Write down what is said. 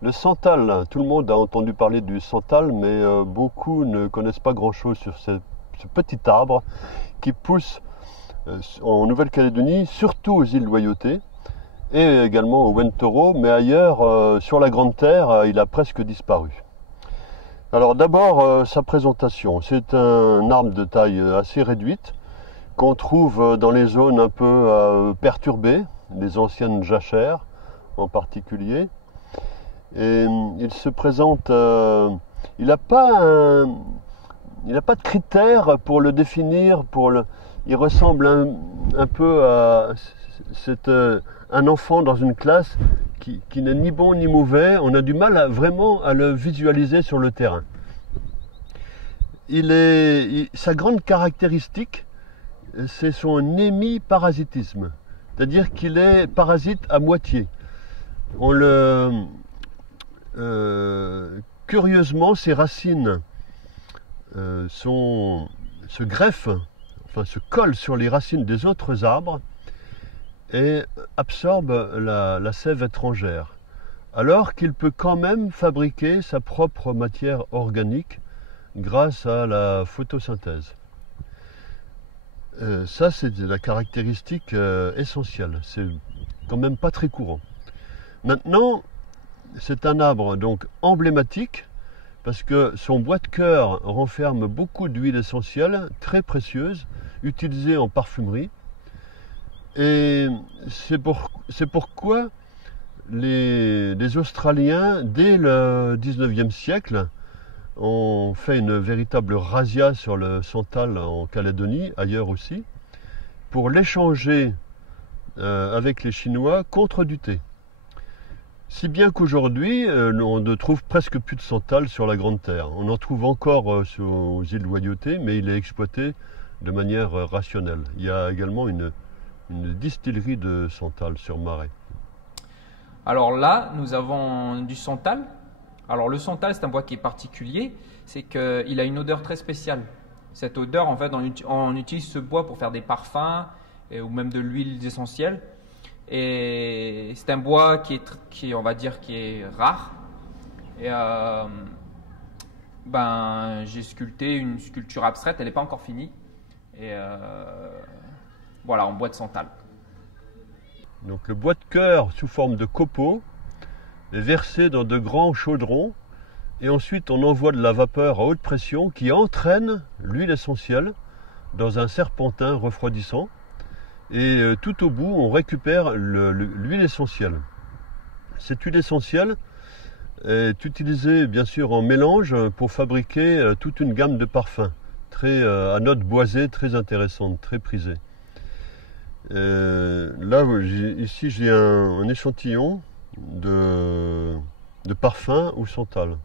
Le santal, tout le monde a entendu parler du santal, mais beaucoup ne connaissent pas grand-chose sur ce petit arbre qui pousse en Nouvelle-Calédonie, surtout aux îles Loyauté et également au Wentoro, mais ailleurs, sur la Grande Terre, il a presque disparu. Alors d'abord, sa présentation. C'est un arbre de taille assez réduite qu'on trouve dans les zones un peu perturbées, les anciennes jachères en particulier. Et il se présente, il n'a pas de critères pour le définir, il ressemble un peu à un enfant dans une classe qui n'est ni bon ni mauvais. On a du mal vraiment à le visualiser sur le terrain. Sa grande caractéristique, c'est son hémiparasitisme, c'est-à-dire qu'il est parasite à moitié. Curieusement, ses racines se greffent, enfin se collent sur les racines des autres arbres et absorbent la sève étrangère, alors qu'il peut quand même fabriquer sa propre matière organique grâce à la photosynthèse. Ça, c'est la caractéristique essentielle. C'est quand même pas très courant. Maintenant, c'est un arbre donc emblématique parce que son bois de cœur renferme beaucoup d'huiles essentielles très précieuses utilisées en parfumerie. Et c'est pourquoi les Australiens, dès le 19e siècle, ont fait une véritable razzia sur le santal en Calédonie, ailleurs aussi, pour l'échanger avec les Chinois contre du thé. Si bien qu'aujourd'hui, on ne trouve presque plus de santal sur la Grande Terre. On en trouve encore aux îles Loyauté, mais il est exploité de manière rationnelle. Il y a également une distillerie de santal sur Marais. Alors là, nous avons du santal. Alors le santal, c'est un bois qui est particulier, c'est qu'il a une odeur très spéciale. Cette odeur, en fait, on utilise ce bois pour faire des parfums ou même de l'huile essentielle. Et c'est un bois on va dire, qui est rare. Et j'ai sculpté une sculpture abstraite, elle n'est pas encore finie. Et voilà, en bois de santal. Donc le bois de cœur sous forme de copeaux est versé dans de grands chaudrons et ensuite on envoie de la vapeur à haute pression qui entraîne l'huile essentielle dans un serpentin refroidissant et tout au bout on récupère l'huile essentielle. Cette huile essentielle est utilisée bien sûr en mélange pour fabriquer toute une gamme de parfums à notes boisées très intéressantes, très prisées. Là, ici j'ai un échantillon de parfum au santal.